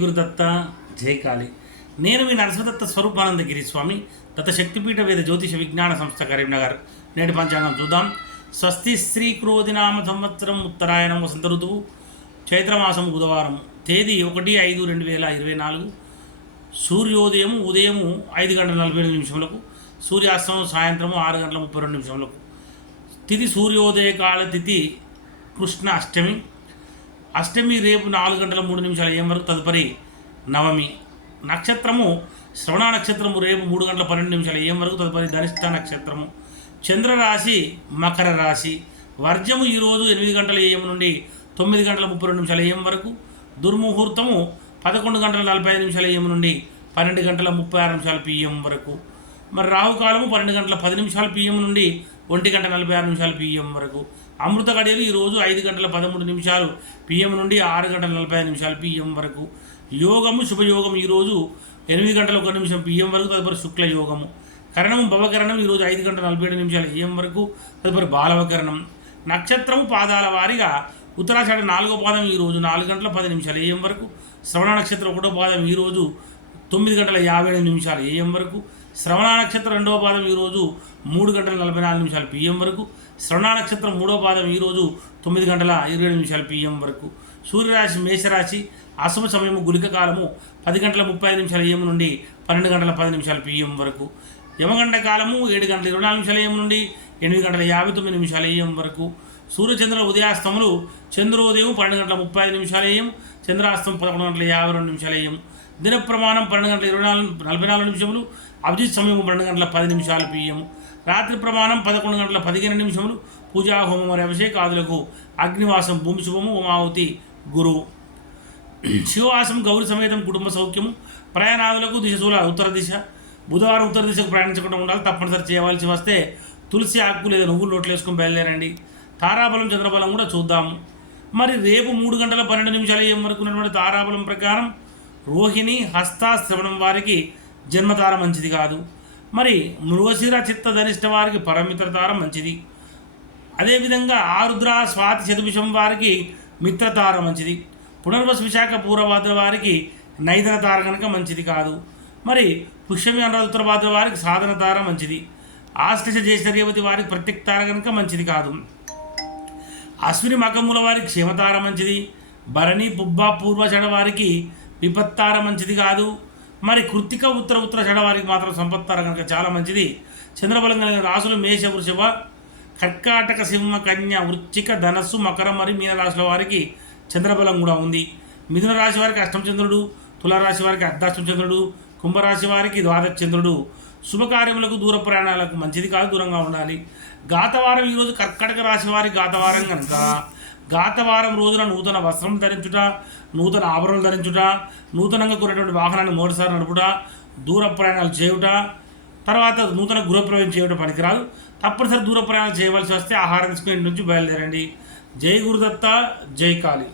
గురుదత్త జయకాళి నేను మీ నరసింహదత్త స్వరూపానందగిరి స్వామి. దత్త శక్తిపీఠ వేద జ్యోతిష విజ్ఞాన సంస్థ కరీంనగర్. నేటి పంచాంగం చూద్దాం. స్వస్తి శ్రీ క్రోధినామ సంవత్సరం ఉత్తరాయణం వసంత ఋతువు. చైత్రమాసం బుధవారం తేదీ ఒకటి ఐదు రెండు వేల ఇరవై నాలుగు. సూర్యోదయం ఉదయం ఐదు గంటల నలభై రెండు నిమిషములకు సూర్యాస్తమం సాయంత్రం ఆరు గంటల ముప్పై రెండు నిమిషములకు. తిథి సూర్యోదయ కాల తిథి కృష్ణ అష్టమి. అష్టమి రేపు నాలుగు గంటల మూడు నిమిషాల ఏం వరకు తదుపరి నవమి నక్షత్రము? శ్రవణ నక్షత్రము రేపు మూడు గంటల పన్నెండు నిమిషాల ఏం వరకు తదుపరి ధనిష్ట నక్షత్రము? చంద్రరాశి మకర రాశి. వర్జము ఈరోజు ఎనిమిది గంటల ఏఎం నుండి తొమ్మిది గంటల ముప్పై రెండు నిమిషాల ఏఎం వరకు. దుర్ముహూర్తము పదకొండు గంటల నలభై ఐదు నిమిషాల ఏఎం నుండి పన్నెండు గంటల ముప్పై ఆరు నిమిషాల పిఎం వరకు. మరి రాహుకాలము పన్నెండు గంటల పది నిమిషాల పిఎం నుండి ఒంటి గంట నలభై ఆరు నిమిషాల పిఎం వరకు. అమృత గడియలు ఈరోజు ఐదు గంటల పదమూడు నిమిషాలు. పిఎం నుండి ఆరు గంటల నలభై ఐదు నిమిషాలు పిఎం వరకు. యోగము శుభయోగం ఈరోజు ఎనిమిది గంటల ఒక నిమిషం పిఎం వరకు తదుపరి శుక్ల యోగము కరణం భవకరణం ఈరోజు ఐదు గంటల నలభై ఏడు నిమిషాలు ఏఎం వరకు తదుపరి బాలవకరణం. నక్షత్రం పాదాల వారీగా ఉత్తరాషాఢ నాలుగో పాదం ఈరోజు నాలుగు గంటల పది నిమిషాలు ఏఎం వరకు. శ్రవణ నక్షత్రం ఒకటో పాదం ఈరోజు తొమ్మిది గంటల యాభై ఎనిమిది నిమిషాలు ఏఎం వరకు. శ్రవణ నక్షత్రం రెండవ పాదం ఈరోజు మూడు గంటల నలభై నాలుగు నిమిషాలు పిఎం వరకు. శ్రవణ నక్షత్రం మూడవ పాదం ఈరోజు తొమ్మిది గంటల ఇరవై నిమిషాలు పిఎం వరకు. సూర్యరాశి మేషరాశి అశుభ సమయము గులిక కాలము పది గంటల ముప్పై ఐదు నిమిషాల ఏం నుండి పన్నెండు గంటల పది నిమిషాలు పిఎం వరకు. యమగంట కాలము ఏడు గంటల ఇరవై నాలుగు నిమిషాల ఏం నుండి ఎనిమిది గంటల యాభై తొమ్మిది నిమిషాల ఏం వరకు. సూర్యచంద్ర ఉదయాస్తములు చంద్రోదయం పన్నెండు గంటల ముప్పై ఐదు నిమిషాల ఏం చంద్రాస్తం పదకొండు గంటల యాభై రెండు నిమిషాల ఏం దిన ప్రమాణం పన్నెండు గంటల ఇరవై నాలుగు నలభై నాలుగు నిమిషములు అభిజిత్ సమయం పన్నెండు గంటల పది నిమిషాలు పిఎం. రాత్రి ప్రమాణం పదకొండు గంటల పదిహేను నిమిషములు పూజా హోమం మరియు అభిషేకాదులకు అగ్నివాసం భూమి శుభము ఉమావతి గురువు శివవాసం గౌరి సమేతం కుటుంబ సౌఖ్యము ప్రయాణాదులకు దిశ చూల ఉత్తర దిశ. బుధవారం ఉత్తర దిశకు ప్రయాణించకుండా ఉండాలి తప్పనిసరి చేయవలసి వస్తే తులసి ఆకు లేదా నువ్వులు నోట్లు వేసుకొని బయలుదేరండి. తారాబలం చంద్రబలం కూడా చూద్దాము. మరి రేపు మూడు గంటల పన్నెండు నిమిషాలు ఏం వరకు ఉన్నటువంటి తారాబలం ప్రకారం రోహిణి హస్త శ్రవణం వారికి జన్మతార మంచిది కాదు. మరి మృగశిర చిత్త ధనిష్ట వారికి పరమిత్రతార మంచిది. అదేవిధంగా ఆరుద్ర స్వాతి చతుభిషం వారికి మిత్రతార మంచిది. పునర్వసు విశాఖ పూర్వభాద్ర వారికి నైదన తార కనుక మంచిది కాదు. మరి పుష్యమి అనురాధ ఉత్తరభాద్ర వారికి సాధన తార మంచిది. ఆశ్లిష జ్యేష్ఠ వారికి ప్రత్యక్ తార కనుక మంచిది కాదు. అశ్విని మకముల వారికి క్షేమతార మంచిది. భరణి పుబ్బ పూర్వచడ వారికి విపత్తార మంచిది కాదు. మరి కృత్తిక ఉత్తర ఉత్తర చెడవారికి వారికి మాత్రం సంపత్తార కనుక చాలా మంచిది. చంద్రబలం కలిగిన రాసులు మేష వృషభ కర్కాటక సింహ కన్య వృచ్చిక ధనస్సు మకరం మరి మీన రాశుల వారికి చంద్రబలం కూడా ఉంది. మిథున రాశి వారికి అష్టమచంద్రుడు తులారాశి వారికి అర్ధాష్టమచంద్రుడు కుంభరాశి వారికి చంద్రుడు. శుభకార్యములకు దూర ప్రయాణాలకు మంచిది కాదు దూరంగా ఉండాలి. గాతవారం ఈరోజు కర్కటక రాశి వారి గాతవారం కనుక గాతవారం రోజున నూతన వస్త్రం ధరించుట నూతన ఆభరణలు ధరించుట నూతనంగా కొనేటువంటి వాహనాన్ని మూడుసార్లు నడుపుట దూర ప్రయాణాలు చేయుట తర్వాత నూతన గృహప్రవేశం చేయడం పనికిరాదు. తప్పనిసరి దూర ప్రయాణాలు చేయవలసి వస్తే ఆహారం తీసుకుని ఇంటి నుంచి బయలుదేరండి. జై గురుదత్త జై కాళీ.